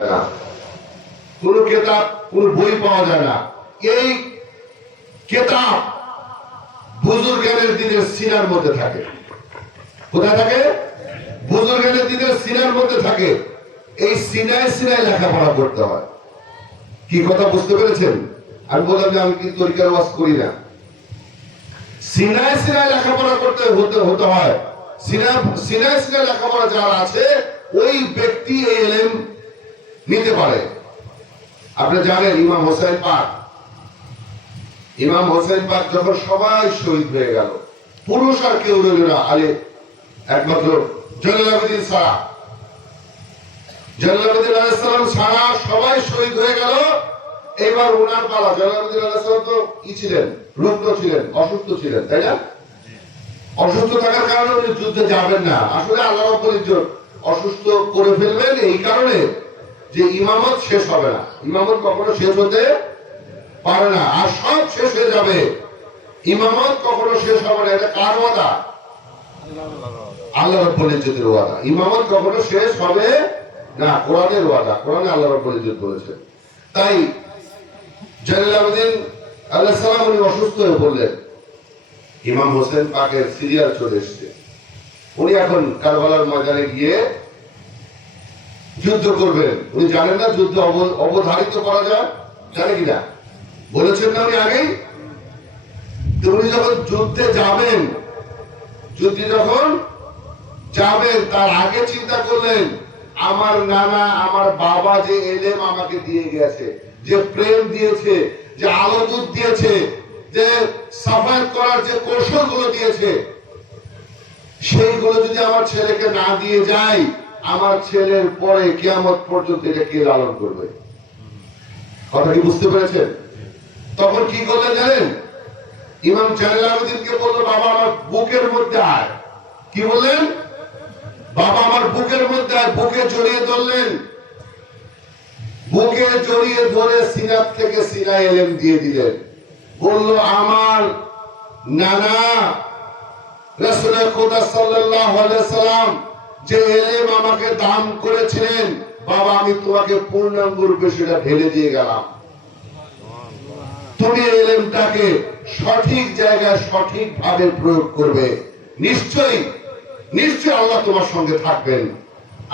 না, কোন কেতাব কোন বই পাওয়া যায় না। এই কেতাব বুজুর্গের দিনের সিনার মধ্যে থাকে। কোথায় থাকে? বুজুর্গের দিনের সিনার মধ্যে থাকে। এই সিনায় সিনায় লেখাপড়া করতে হয়। কি কথা বুঝতে পেরেছেন? আমি বললাম যে আমি কি তরিকার ওয়াজ করি না। সিনায় সিনায় লেখাপড়া করতে হতে হয়। সিনায় সিনায় লেখাপড়া যারা আছে ওই ব্যক্তি এই এলেম নিতে পারে। আপনি জানেন ইমাম হোসেন পাক যখন সবাই শহীদ হয়ে গেল, পুরুষ আর কেউ রইল না, আলে একমাত্র জয়নুল আবেদিন ছাড়া, জয়নুল আবেদিন আলাইহিস সালাম ছাড়া সবাই শহীদ হয়ে গেল। এবার ওনার পালা। জয়নুল আবেদিন আলাইহিস সালাম তো কি ছিলেন? রুগ্ন ছিলেন, অসুস্থ ছিলেন, তাই না? অসুস্থ থাকার কারণে উনি যুদ্ধে যাবেন না। আসলে আল্লাহ রাব্বুল ইজ্জত অসুস্থ করে ফেলবেন এই কারণে যে ইমামত শেষ হবে না। ইমামত কখনো শেষ হতে পারে না, আর সব শেষ হয়ে যাবে, ইমামত কখনো শেষ হবে না। এটা কার ওয়াদা? আল্লাহ রাব্বুল ইজ্জতের ওয়াদা। ইমামত কখনো শেষ হবে না, কোরআনের ওয়াদা। কোরআনে আল্লাহ রাব্বুল ইজ্জত বলেছেন। তাই জয়নুল আবেদিন আলাইহিস সালাম উনি অসুস্থ হয়ে পড়লেন। ইমাম হোসেন পাকের সিরিয়াল চলে এসেছে। উনি এখন কারবালার ময়দানে গিয়ে যুদ্ধ করবেন। উনি জানেন না যুদ্ধ অবধারিত করা যায়, জানে কিনা? বলেছেন না উনি আগেই? উনি যখন যুদ্ধে যাবেন, তার আগে চিন্তা করলেন আমার নানা আমার বাবা যে এলেম আমাকে দিয়ে গেছে, যে প্রেম দিয়েছে, যে আলোদূত দিয়েছে, যে সাফায়াত করার যে কৌশলগুলো দিয়েছে, সেইগুলো যদি আমার ছেলেকে না দিয়ে যায়, আমার ছেলের পরে কিয়ামত পর্যন্ত এটা কে লালন করবে? কথা কি বুঝতে পেরেছেন? তখন কি করলেন জানেন? ইমাম জয়নুল আবেদিনকে বলল, বাবা আমার বুকের মধ্যে আয়। কি বললেন? বাবা আমার বুকের মধ্যে আয়। বুকে জড়িয়ে ধরলেন, বুকে জড়িয়ে ধরে সিনাত থেকে সিনায় এলেম দিয়ে দিলেন। বলল আমার নানা রাসূল খুদা সাল্লাল্লাহু আলাইহি সাল্লাম যে এলেম আমাকে দান করেছিলেন, বাবা আমি তোমাকে পূর্ণাঙ্গ রূপে সেটা ঢেলে দিয়ে গেলাম। তুমি এলেমটাকে সঠিক জায়গায় সঠিকভাবে প্রয়োগ করবে। নিশ্চয়ই নিশ্চয়ই আল্লাহ তোমার সঙ্গে থাকবেন,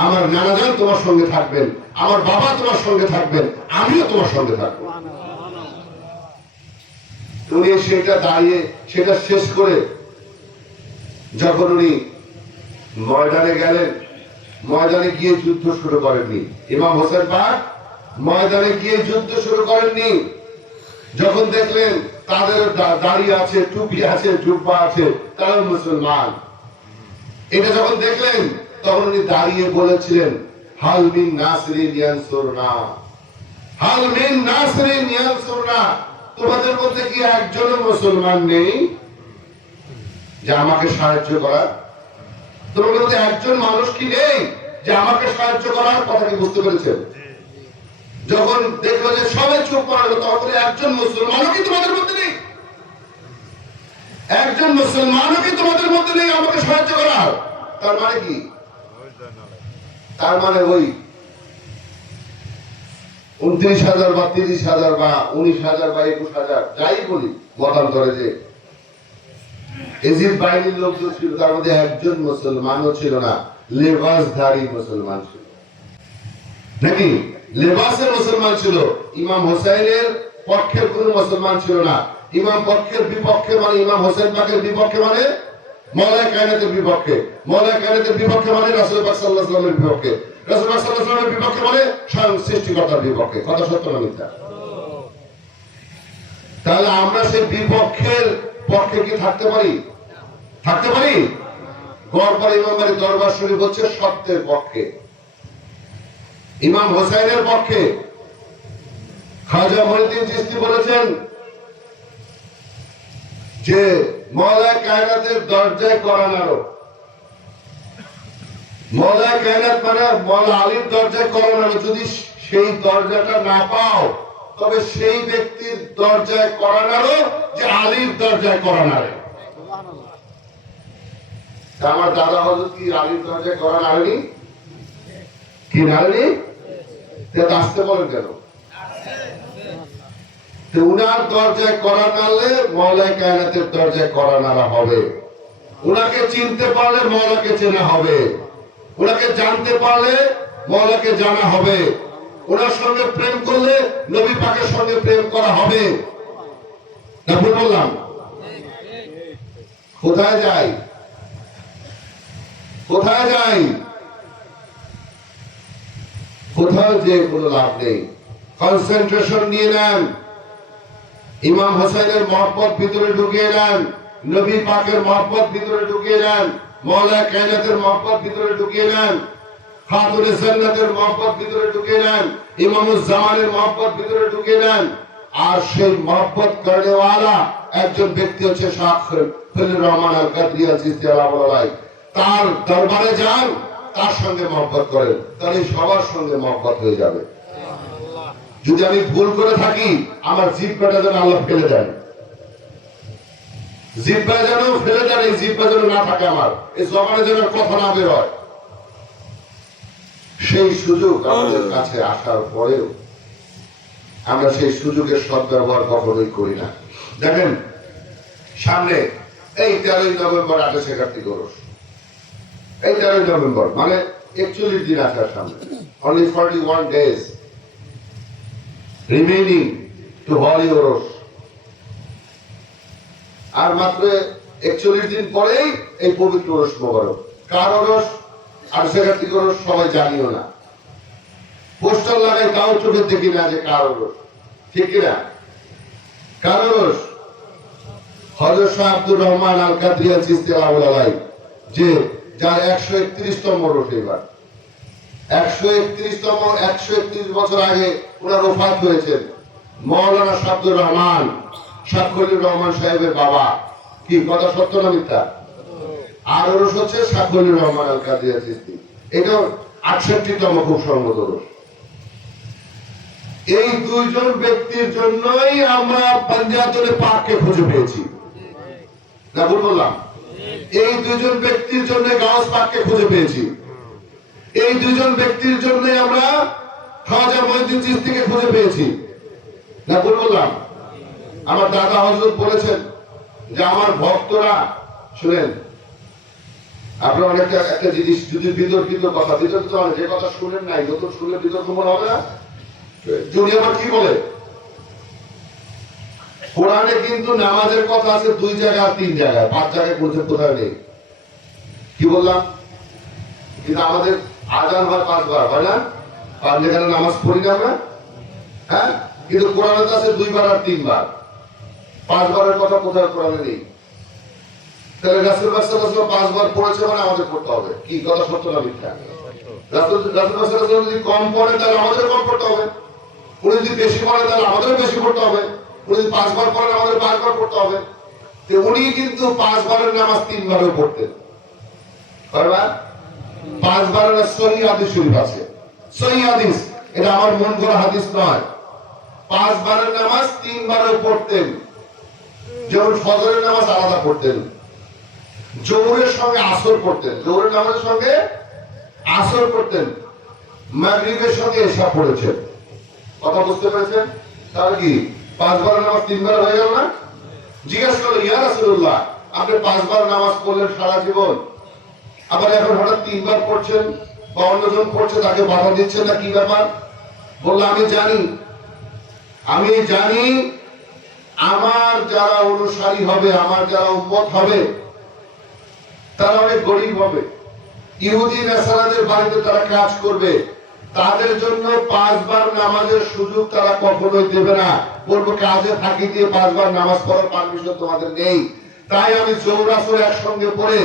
আমার নানাজান তোমার সঙ্গে থাকবেন, আমার বাবা তোমার সঙ্গে থাকবেন, আমিও তোমার সঙ্গে থাকবো। উনি সেটা দাঁড়িয়ে সেটা শেষ করে যখন উনি ময়দানে গেলেন, ময়দানে গিয়ে যুদ্ধ শুরু করেননি। ইমাম হোসেন পাক ময়দানে গিয়ে যুদ্ধ শুরু করেননি। যখন দেখলেন তাদের দাড়ি আছে, টুপি আছে, জুব্বা আছে, তারা মুসলমান, এটা যখন দেখলেন তখন উনি দাঁড়িয়ে বলেছিলেন হাল মিন নাসরিন ইয়ানসুরনা, হাল মিন নাসরিন ইয়ানসুরনা। তোমাদের মধ্যে কি একজনও মুসলমান নেই যে আমাকে সাহায্য করার? তোমাদের মধ্যে একজন মানুষ কি নেই যে আমাকে সাহায্য করার? কথা কি বুঝতে পেরেছেন? যখন দেখলো যে সবাই চুপ করালো, তখন একজন মুসলমানও কি তোমাদের মধ্যে নেই? একজন মুসলমানও কি তোমাদের মধ্যে নেই আমাকে সাহায্য করার? তার মানে কি? তার মানে ওই 29,000 বা 30,000 বা 19,000 বা 21,000 যাই বলি মতান্তরে যে এজিদ বাহিনীর লোকজন ছিল, তার মধ্যে একজন মুসলমানও ছিল না, লেবাসধারী মুসলমান ছিল। নাকি লেবাসের মুসলমান ছিল। ইমাম হোসেনের পক্ষের কোন মুসলমান ছিল না। ইমাম পক্ষের বিপক্ষে মানে ইমাম হোসেন পাকের বিপক্ষে মানে মওলা কায়নাতের বিপক্ষে, মওলা কায়নাতের বিপক্ষে মানে রাসূল পাক সাল্লাল্লাহু আলাইহি ওয়াসাল্লামের বিপক্ষে, রাসূল পাক সাল্লাল্লাহু আলাইহি ওয়াসাল্লামের বিপক্ষে মানে স্বয়ং সৃষ্টিকর্তার বিপক্ষে। কথা সত্য না মিথ্যা? তাহলে আমরা সেই বিপক্ষের পক্ষে কি থাকতে পারি? থাকতে পারি? গড়পাড়া ইমামবাড়ি দরবার শরীফ হচ্ছে সত্যের পক্ষে, ইমাম হোসেনের পক্ষে। খাজা মঈনুদ্দিন চিশতি বলেছেন যে মওলা কায়নাতের দরজায় করানারো, মওলা কায়নাত মানে মওলা আলীর দরজায় করানারো। যদি সেই দরজাটা না পাও তবে সেই ব্যক্তির দরজায় করানারো যে আলীর দরজায় করানারে। আমার দাদা হযরত কি আলীর দরজায় করানারেনি? কি নারেনি? আসতে বলেন কেন? উনার দরজায় করা নাড়লে মওলাই কায়নাতের দরজায় করা নাড়া হবে। উনাকে চিনতে পারলে মওলাকে চেনা হবে, উনাকে জানতে পারলে মওলাকে জানা হবে, ওনার সঙ্গে প্রেম করলে নবী পাকের সঙ্গে প্রেম করা হবে। না ভুল বললাম? কোথায় যাই? কোথায় যাই? কোথাও যে কোনো লাভ নেই। কনসেন্ট্রেশন নিয়ে নেন, ইমাম হোসেনের মহব্বত ভিতরে ঢুকিয়ে নেন, নবী পাকের মহব্বত ভিতরে ঢুকিয়ে নেন, মওলা কায়নাতের মহব্বত ভিতরে ঢুকিয়ে নেন, খাতুনে জান্নাতের মহব্বত ভিতরে ঢুকিয়ে নেন, ইমামুজ জামানের মহব্বত ভিতরে ঢুকিয়ে নেন। আর সেই মহব্বত করেওয়ালা একজন ব্যক্তি হচ্ছে শাহ খলিলুর রহমান আল কাদরিয়া চিশতি আলাইহি। তার দরবারে যান, তার সঙ্গে মহব্বত করেন, তাহলে সবার সঙ্গে মহব্বত হয়ে যাবে। যদি আমি ভুল করে থাকি, আমার জিহ্বাটা যেন আল্লাহ ফেলে দেন, জিহ্বা যেন ফেলে দেন, এই জিহ্বা যেন না থাকে, আমার এই জবানে যেন কথা না বের হয়। সেই সুযোগ আমাদের কাছে আসার পরেও আমরা সেই সুযোগের সদ্ব্যবহার কখনোই করি না। দেখেন সামনে এই 13ই নভেম্বর 28 কার্তিক ওরস, এই 13ই নভেম্বর মানে 41 দিন আসার সামনে, only 41 days remaining to Holy ওরস। আর মাত্র 41 দিন পরেই এই পবিত্র ওরস মোবারক। কার ওরস? 28 কার্তিক ওরস সবাই জানিও না, পোস্টার লাগাই তাও চোখে দেখি না যে কার ওরস, ঠিক কিনা? কার ওরস? হযরত শাহ আব্দুর রহমান আল কাদরিয়া চিশতি আলাইহি, যে যার 131তম ওরস। এবার 131 বছর আগে ওনার ওফাত হয়েছেন মাওলানা শাহ আব্দুর রহমান শাহ খলিলুর রহমান সাহেবের বাবা। কি কথা, সত্য না মিথ্যা? আর ওরস হচ্ছে শাহ খলিলুর রহমান আল কাদরিয়া চিশতি, এটা 68তম খুব সম্মত ওরস। এই দুইজন ব্যক্তির জন্যই আমরা পাঞ্জাতনে পাককে খুঁজে পেয়েছি। না ভুল বললাম? এই দুইজন ব্যক্তির জন্য গাউস পাককে খুঁজে পেয়েছি। এই দুইজন ব্যক্তির জন্য আমরা খাজা মঈনুদ্দিন চিশতিকে খুঁজে পেয়েছি। না ভুল বললাম? আমার দাদা হযরত বলেছেন যে আমার ভক্তরা, শুনেন আপনারা অনেকটা একটা জিনিস, যদি বিতর্কিত কথা, বিতর্কিত মানে যে কথা শুনেন নাই, নতুন শুনলে বিতর্ক মনে হবে না। জুনি আবার কি বলে, কোরআনে কিন্তু নামাজের কথা আছে 2 জায়গায় আর 3 জায়গায়, 5 জায়গায় পর্যন্ত কোথায় নেই। কি বললাম? কিন্তু আমাদের আজান হয় 5 বার, হয় না? 5 জায়গায় নামাজ পড়ি না আমরা, হ্যাঁ? কিন্তু কোরআনে আছে 2 বার আর 3 বার, 5 বারের কথা কোথায় কোরআনে নেই। তাহলে রাসূলুল্লাহ সাল্লাল্লাহু আলাইহি ওয়াসাল্লাম 5 বার পড়েছে মানে আমাদের পড়তে হবে। কি কথা, সত্য না মিথ্যা? রাসূলুল্লাহ সাল্লাল্লাহু আলাইহি ওয়াসাল্লাম যদি কম পড়ে তাহলে আমাদের কম পড়তে হবে, উনি যদি বেশি পড়ে তাহলে আমাদেরও বেশি পড়তে হবে, উনি যদি 5 বার পড়েন আমাদের 5 বার পড়তে হবে। তো উনি কিন্তু 5 বারের নামাজ 3 বারও পড়তেন। কয়বার? 5 বারের সহিহ হাদিস শরীফ আছে, সহিহ হাদিস, এটা আমার মন গড়া হাদিস নয়। 5 বারের নামাজ 3 বারও পড়তেন। যেমন ফজরের নামাজ আলাদা পড়তেন, জোহরের সঙ্গে আসর পড়তেন, জোহরের নামাজের সঙ্গে আসর পড়তেন, মাগরিবের সঙ্গে এশা পড়েছেন। কথা বুঝতে পেরেছেন? তাহলে কি 5 বার নামাজ 3 বার হয়ে গেল না? জিজ্ঞাসা করলো, ইয়া রাসূলুল্লাহ আপনি 5 বার নামাজ পড়লেন সারা জীবন, আবার এখন হঠাৎ 3 বার পড়ছেন, বা অন্যজন পড়ছে তাকে বাধা দিচ্ছেন না, কি ব্যাপার? বললো, আমি জানি আমার যারা অনুসারী হবে, আমার যারা উম্মত হবে, তারা অনেক গরিব হবে, ইহুদি নাসারাদের বাড়িতে তারা কাজ করবে, তাদের জন্য 5 বার নামাজের সুযোগ তারা কখনোই দেবে না। বলবো কাজে ফাঁকি দিয়ে 5 বার নামাজ পড়ার পারমিশন তোমাদের নেই। তাই আমি জোহর আসর একসঙ্গে পড়ে,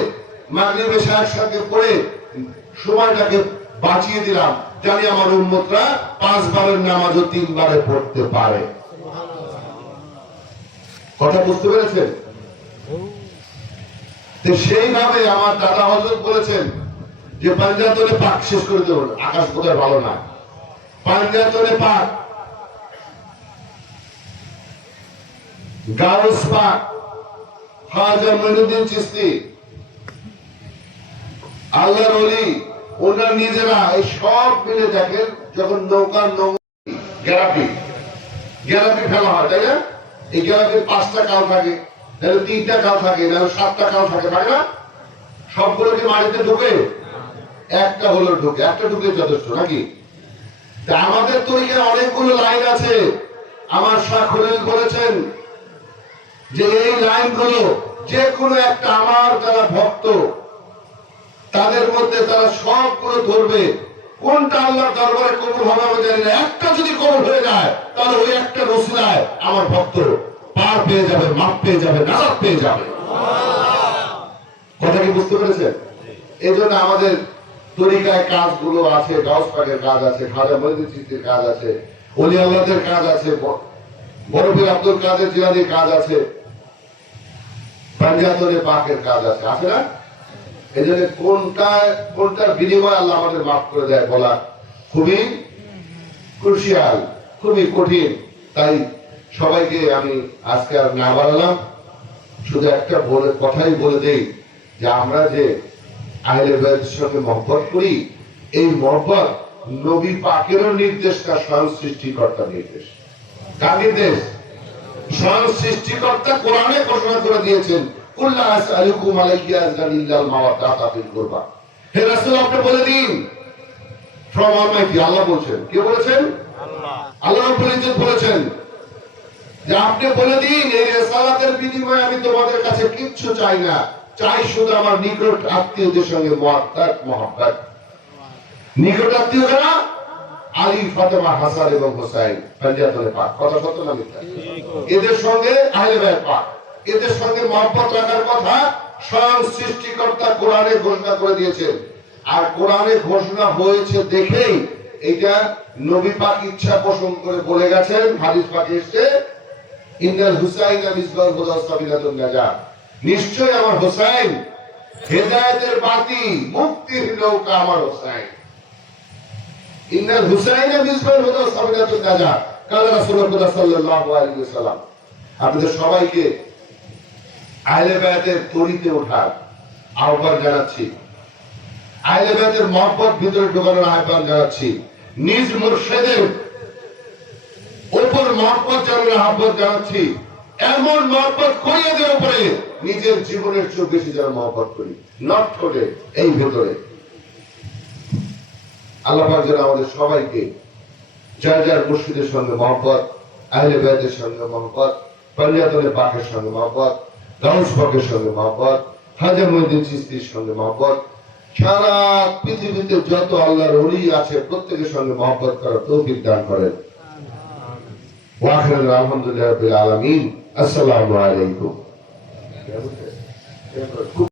মাগরিব এশা একসঙ্গে পড়ে সময়টাকে বাঁচিয়ে দিলাম, জানি আমার উম্মতরা 5 বারের নামাজও 3 বারে পড়তে পারে। কথা বুঝতে পেরেছেন? তো সেইভাবে আমার দাদা হযরত বলেছেন যে পাঞ্জাতনে পাক শেষ করে দেব, আকাশ বোধহয় ভালো না, পাঞ্জাতনে পাক, গাউস পাক, খাজা মঈনুদ্দিন চিশতি, আল্লাহর ওলি, ওনারা নিজেরা এই সব মিলে দেখেন যখন নৌকার গ্যারাপি গ্যারাপি ফেলা হয়, তাই না? এই গ্যারাপির 5টা কাল থাকে, নাহলে 3টা কাল থাকে, নাহলে 7টা কাল থাকে, তাই না? সবগুলো কি মাটিতে ঢুকে? একটা হলো ঢুকে, একটা ঢুকে যথেষ্ট নাকি? তা আমাদের তরিকায় অনেকগুলো লাইন আছে। আমার শাহ খলিল বলেছেন যে এই লাইনগুলো যে কোনো একটা, আমার যারা ভক্ত তাদের মধ্যে তারা সবগুলো ধরবে, কোনটা আল্লাহর দরবারে কবুল হবে আমি জানি না, একটা যদি কবুল হয়ে যায় তাহলে ওই একটা রসিলায় আমার ভক্ত পার পেয়ে যাবে, মাপ পেয়ে যাবে, নাজাত পেয়ে যাবে। কথা কি বুঝতে পেরেছেন? এই জন্য আমাদের তরিকায় কাজগুলো আছে, গাউস পাকের কাজ আছে, খাজা মঈনুদ্দিন চিশতির কাজ আছে, ওলি আল্লাহদের কাজ আছে, বড় পীর আব্দুল কাদের জিলানীর কাজ আছে, পাঞ্জাতনে পাকের কাজ আছে, আছে না? এই জন্য কোনটার বিনিময় আল্লাহ আমাদের মাফ করে দেয় বলা খুবই ক্রুশিয়াল, খুবই কঠিন। তাই সবাইকে আমি আজকে আর না বাড়ালাম, শুধু একটা কথাই বলে দেই যে আমরা যে আহলে বাইতের সঙ্গে মহব্বত করি, এই মহব্বত নবী পাকেরও নির্দেশ না, স্বয়ং সৃষ্টিকর্তার নির্দেশ। কার নির্দেশ? স্বয়ং সৃষ্টিকর্তা কোরআনে ঘোষণা করে দিয়েছেন, কুল্লা আসআলুকুম আলাইহি আজরান ইল্লাল মাওয়াদ্দাতা ফিল কুরবা। হে রাসূল, আপনি বলে দিন, ফ্রম অলমাইটি, আল্লাহ বলছেন। কে বলেছেন? আল্লাহ। আল্লাহ রাব্বুল ইজ্জত বলেছেন যে আপনি বলে দিন এই রিসালাতের বিনিময়ে আমি তোমাদের কাছে কিচ্ছু চাই না, চাই শুধু আমার নিকট আত্মীয়দের সঙ্গে মুআত্তাত মুহাব্বত। নিকট আত্মীয় কারা? আলী, ফাতেমা, হাসান এবং হোসাইন, পাঞ্জাতনে পাক। কথা সত্য না মিথ্যা? এদের সঙ্গে আহলে বাইত পাক, এদের সঙ্গে মহব্বত রাখার কথা স্বয়ং সৃষ্টিকর্তা কোরআনে ঘোষণা করে দিয়েছেন। আর কোরআনে ঘোষণা হয়েছে দেখেই এটা নবী পাক ইচ্ছা পোষণ করে বলে গেছেন, হাদিস পাকে এসেছে, ইন্নাল হুসাইনা মিসবাহুল হুদা সাবিলাতুন নাজাত। নিশ্চয় আমার হোসাইন হেদায়েতের বাতি, মুক্তির নৌকা আমার হোসাইন। ইন্নাল হুসাইনা মিসবাহুল হুদা সাবিলাতুন নাজাত, কালা রাসূলুল্লাহ সাল্লাল্লাহু আলাইহি ওয়াসাল্লাম। আপনাদের সবাইকে আহলে বায়াতের তরিতে ওঠার আহ্বান জানাচ্ছি, আহলে বায়াতের মহব্বত ভিতরে ঢোকানোর আহ্বান জানাচ্ছি, নিজ মুর্শিদের উপর মহব্বত জানানোর আহ্বান জানাচ্ছি। এমন মহব্বত করি এদের উপরে নিজের জীবনের চেয়ে বেশি যেন মহব্বত করি, নট করে এই ভেতরে। আল্লাহ পাক যেন আমাদের সবাইকে যার যার মুর্শিদের সঙ্গে মহব্বত, আহলে বায়াতের সঙ্গে মহব্বত, পাঞ্জাতনে পাকের সঙ্গে মহব্বত, গাউস পাকের সঙ্গে মহব্বত, খাজা মঈনুদ্দিন চিশতির সঙ্গে মহব্বত, সারা পৃথিবীতে যত আল্লাহর ওলি আছে প্রত্যেকের সঙ্গে মহব্বত করার তৌফিক দান করেন। ওয়া আখিরু আলহামদুলিল্লাহি রাব্বিল আলামিন। আসসালামু আলাইকুম।